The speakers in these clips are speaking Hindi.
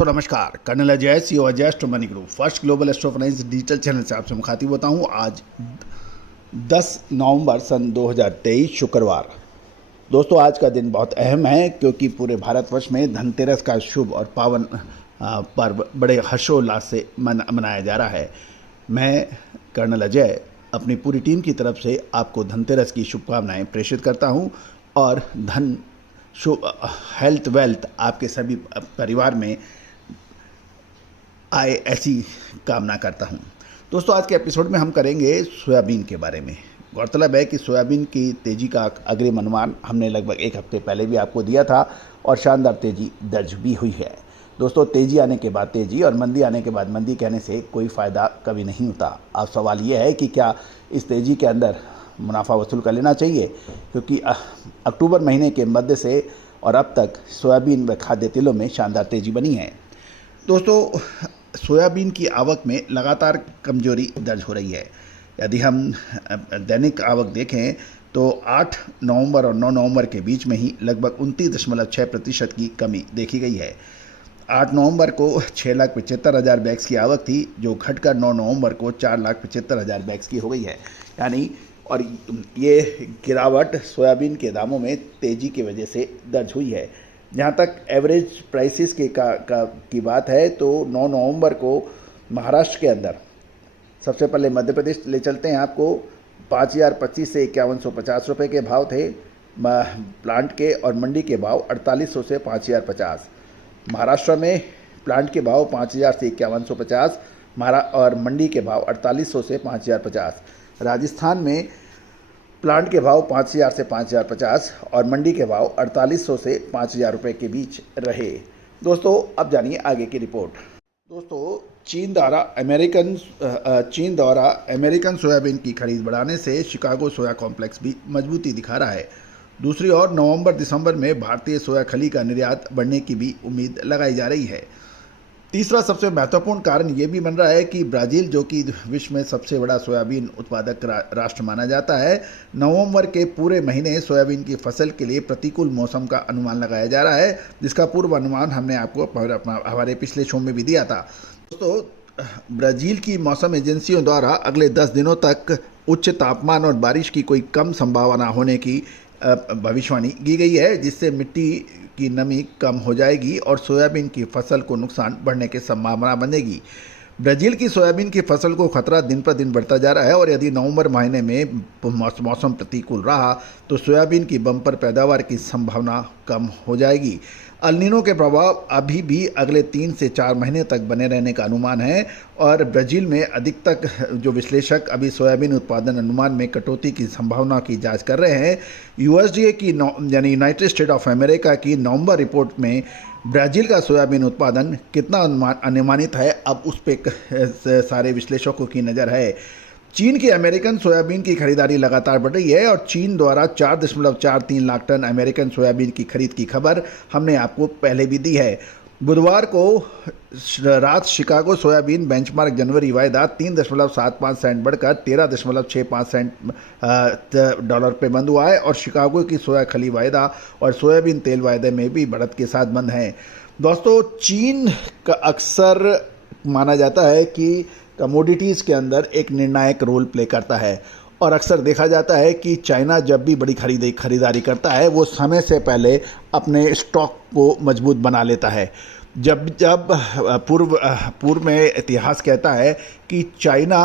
दोस्तों नमस्कार, colonel Ajay CO Ajay astro money group first global astro finance digital channel से आपसे मुखातिब होता हूं। आज 10 नवंबर सन 2023 शुक्रवार। दोस्तों आज का दिन बहुत अहम है क्योंकि पूरे भारतवर्ष में धनतेरस का शुभ और पावन पर्व बड़े हर्षोल्लास से मनाया जा रहा है। मैं कर्नल अजय अपनी पूरी टीम की तरफ से आपको धनतेरस की शुभकामनाएं प्रेषित करता हूं और धन हेल्थ वेल्थ आपके सभी परिवार में आए ऐसी कामना करता हूं। दोस्तों आज के एपिसोड में हम करेंगे सोयाबीन के बारे में। गौरतलब है कि सोयाबीन की तेज़ी का अग्रिम अनुमान हमने लगभग एक हफ्ते पहले भी आपको दिया था और शानदार तेज़ी दर्ज भी हुई है। दोस्तों तेज़ी आने के बाद तेज़ी और मंदी आने के बाद मंदी कहने से कोई फ़ायदा कभी नहीं होता। अब सवाल ये है कि क्या इस तेज़ी के अंदर मुनाफा वसूल कर लेना चाहिए, क्योंकि अक्टूबर महीने के मध्य से और अब तक सोयाबीन व खाद्य तेलों में शानदार तेज़ी बनी है। दोस्तों सोयाबीन की आवक में लगातार कमजोरी दर्ज हो रही है। यदि हम दैनिक आवक देखें तो 8 नवंबर और 9 नवंबर के बीच में ही लगभग 29.6% की कमी देखी गई है। 8 नवंबर को 6,75,000 बैग्स की आवक थी, जो घटकर 9 नवंबर को 4,75,000 बैग्स की हो गई है। यानी और ये गिरावट सोयाबीन के दामों में तेज़ी की वजह से दर्ज हुई है। जहाँ तक एवरेज प्राइसेस की बात है तो 9 नवंबर को महाराष्ट्र के अंदर, सबसे पहले मध्य प्रदेश ले चलते हैं आपको, 5,025 से 5,150 रुपये के भाव थे प्लांट के, और मंडी के भाव 4,800 से 5,050। महाराष्ट्र में प्लांट के भाव 5,000 से 5,150 और मंडी के भाव 4,800 से 5,050। राजस्थान में प्लांट के भाव 5,000 से 5,050 और मंडी के भाव 4,800 से 5,000 रुपये के बीच रहे। दोस्तों अब जानिए आगे की रिपोर्ट। दोस्तों चीन द्वारा अमेरिकन सोयाबीन की खरीद बढ़ाने से शिकागो सोया कॉम्प्लेक्स भी मजबूती दिखा रहा है। दूसरी ओर नवंबर दिसंबर में भारतीय सोया खली का निर्यात बढ़ने की भी उम्मीद लगाई जा रही है। तीसरा सबसे महत्वपूर्ण कारण ये भी बन रहा है कि ब्राज़ील, जो कि विश्व में सबसे बड़ा सोयाबीन उत्पादक राष्ट्र माना जाता है, नवंबर के पूरे महीने सोयाबीन की फसल के लिए प्रतिकूल मौसम का अनुमान लगाया जा रहा है, जिसका पूर्व अनुमान हमने आपको हमारे पिछले शो में भी दिया था। दोस्तों ब्राज़ील की मौसम एजेंसियों द्वारा अगले 10 दिनों तक उच्च तापमान और बारिश की कोई कम संभावना होने की भविष्यवाणी की गई है, जिससे मिट्टी की नमी कम हो जाएगी और सोयाबीन की फसल को नुकसान बढ़ने की संभावना बनेगी। ब्राज़ील की सोयाबीन की फसल को खतरा दिन पर दिन बढ़ता जा रहा है और यदि नवंबर महीने में मौसम प्रतिकूल रहा तो सोयाबीन की बम्पर पैदावार की संभावना कम हो जाएगी। अल नीनो के प्रभाव अभी भी अगले 3 से 4 महीने तक बने रहने का अनुमान है और ब्राज़ील में अधिकतर जो विश्लेषक अभी सोयाबीन उत्पादन अनुमान में कटौती की संभावना की जांच कर रहे हैं। यूएसडीए की यानी यूनाइटेड स्टेट ऑफ अमेरिका की नवंबर रिपोर्ट में ब्राज़ील का सोयाबीन उत्पादन कितना अनुमानित है, अब उस पर सारे विश्लेषकों की नज़र है। चीन की अमेरिकन सोयाबीन की खरीदारी लगातार बढ़ रही है और चीन द्वारा 4.43 लाख टन अमेरिकन सोयाबीन की खरीद की खबर हमने आपको पहले भी दी है। बुधवार को रात शिकागो सोयाबीन बेंचमार्क जनवरी वायदा 3.75 सेंट बढ़कर 13.65 सेंट डॉलर पे बंद हुआ है और शिकागो की सोया खली वायदा और सोयाबीन तेल वायदे में भी बढ़त के साथ बंद हैं। दोस्तों चीन का अक्सर माना जाता है कि कमोडिटीज़ के अंदर एक निर्णायक रोल प्ले करता है और अक्सर देखा जाता है कि चाइना जब भी बड़ी खरीदारी करता है वो समय से पहले अपने स्टॉक को मजबूत बना लेता है। जब पूर्व में इतिहास कहता है कि चाइना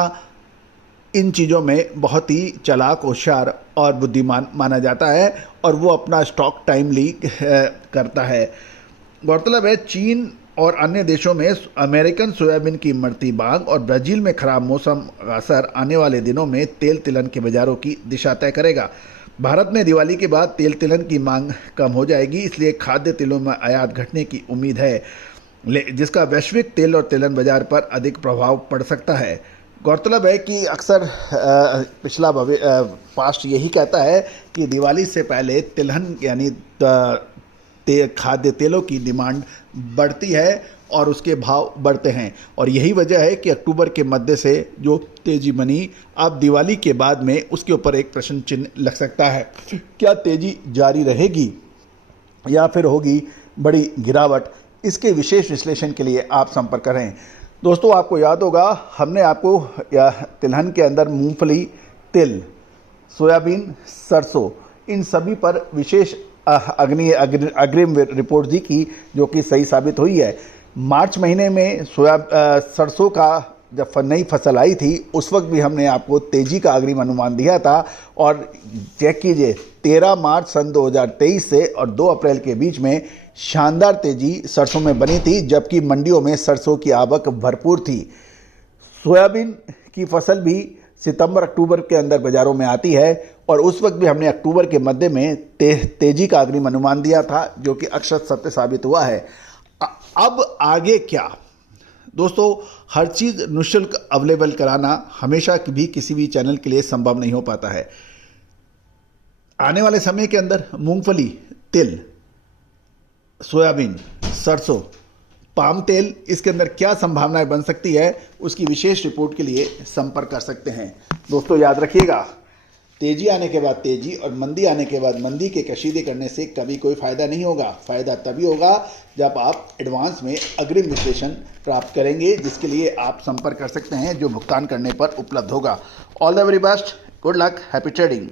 इन चीज़ों में बहुत ही चालाक, होशियार और बुद्धिमान माना जाता है और वो अपना स्टॉक टाइमली करता है। गौरतलब है चीन और अन्य देशों में अमेरिकन सोयाबीन की बढ़ती मांग और ब्राज़ील में खराब मौसम का असर आने वाले दिनों में तेल तिलहन के बाजारों की दिशा तय करेगा। भारत में दिवाली के बाद तेल तिलहन की मांग कम हो जाएगी, इसलिए खाद्य तेलों में आयात घटने की उम्मीद है, जिसका वैश्विक तेल और तिलहन बाजार पर अधिक प्रभाव पड़ सकता है। गौरतलब है कि अक्सर पिछला पास्ट यही कहता है कि दिवाली से पहले तिलहन यानी खाद्य तेलों की डिमांड बढ़ती है और उसके भाव बढ़ते हैं और यही वजह है कि अक्टूबर के मध्य से जो तेज़ी बनी, अब दिवाली के बाद में उसके ऊपर एक प्रश्न चिन्ह लग सकता है। क्या तेज़ी जारी रहेगी या फिर होगी बड़ी गिरावट? इसके विशेष विश्लेषण के लिए आप संपर्क करें। दोस्तों, आपको याद होगा हमने आपको तिलहन के अंदर मूंगफली, तिल, सोयाबीन, सरसों, इन सभी पर विशेष अग्रिम रिपोर्ट दी की, जो कि सही साबित हुई है। मार्च महीने में सरसों का जब नई फसल आई थी उस वक्त भी हमने आपको तेजी का अग्रिम अनुमान दिया था, और चेक कीजिए 13 मार्च सन 2023 से और 2 अप्रैल के बीच में शानदार तेजी सरसों में बनी थी, जबकि मंडियों में सरसों की आवक भरपूर थी। सोयाबीन की फसल भी सितंबर अक्टूबर के अंदर बाज़ारों में आती है, और उस वक्त भी हमने अक्टूबर के मध्य में तेजी का अग्रिम अनुमान दिया था, जो कि अक्षर सत्य साबित हुआ है। अब आगे क्या दोस्तों, हर चीज़ निःशुल्क अवेलेबल कराना हमेशा भी किसी भी चैनल के लिए संभव नहीं हो पाता है। आने वाले समय के अंदर मूंगफली, तिल, सोयाबीन, सरसों, पाम तेल, इसके अंदर क्या संभावनाएं बन सकती है, उसकी विशेष रिपोर्ट के लिए संपर्क कर सकते हैं। दोस्तों, याद रखिएगा, तेजी आने के बाद तेजी और मंदी आने के बाद मंदी के कशीदे करने से कभी कोई फायदा नहीं होगा। फायदा तभी होगा जब आप एडवांस में अग्रिम विश्लेषण प्राप्त करेंगे, जिसके लिए आप संपर्क कर सकते हैं, जो भुगतान करने पर उपलब्ध होगा। All the very best, good luck, happy trading.